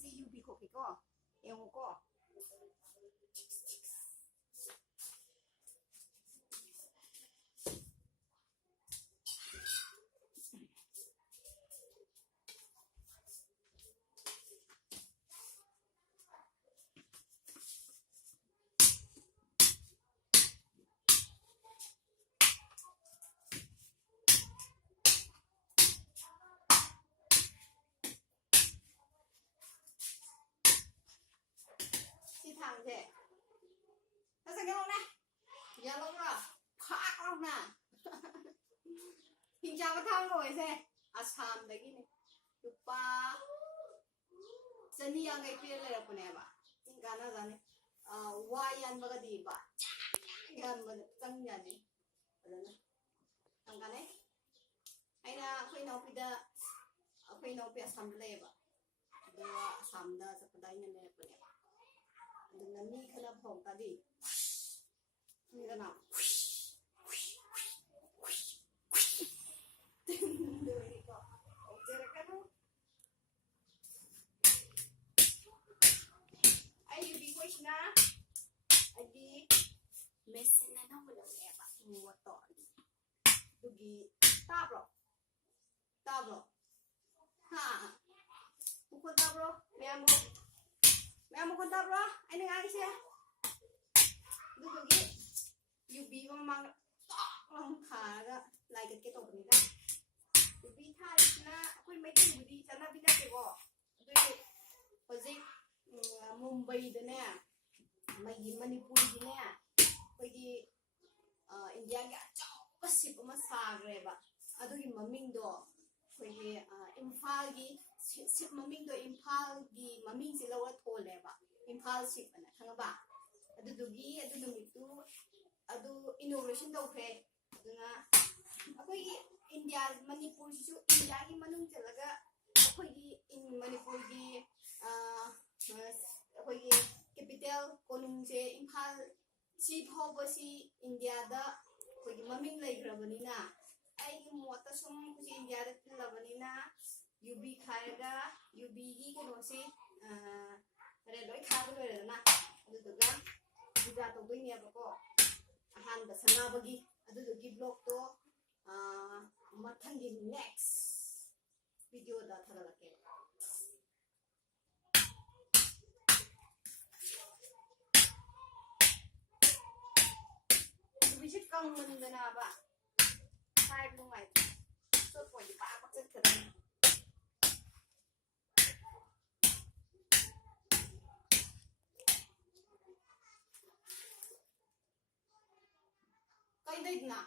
see you biko kiko ko si thằng thế nó sẽ cái lông này giờ lông rồi khoác lông nè hình chào cái thằng rồi thế Assam đấy cái này lupa seni yang cái kia là apa nih ba Gana gane wayan baga di ba gan ba tang nya ni adana tang gane aina khoi no pi Assam le ba do Assam da sa padai nya ne pa ne dengan ni kena phong tadi ni kana ayo di Krishna adi mesin na no wala eba motor dugi tabro ha bukan tabro Mẹ con tabro anh ai xe dugi yubi mang long thả ra lại cái tổ này ra yubi thả na koi mấy cái yubi chana bi ka ke go dugi hojik Mumbai da ne mai Manipur di ne koi India ga chau sip ma sagre ba adugi maming do koi Imphal gi sip maming do Imphal gi maming si lawa thole ba Imphal sip na thanga ba adu dugi adu numitu adu inauguration do phe aduna akoi India Manipur su India gi manung chalaga akoi gi in Manipur gi akoi capital konung se Imphal si thobasi India da akoi gi maming laigrabani na ai gi mota sum kusi India da tilabani na UB khaiga UB gi keno se re loi khabu loi na adu duga duga to doi ne ba ko ahan da sanabagi adu dugi blog to mathangi next video da thagalake visit kang mun na ba sai lu ngai so ko di ba ba chen ka kai dai na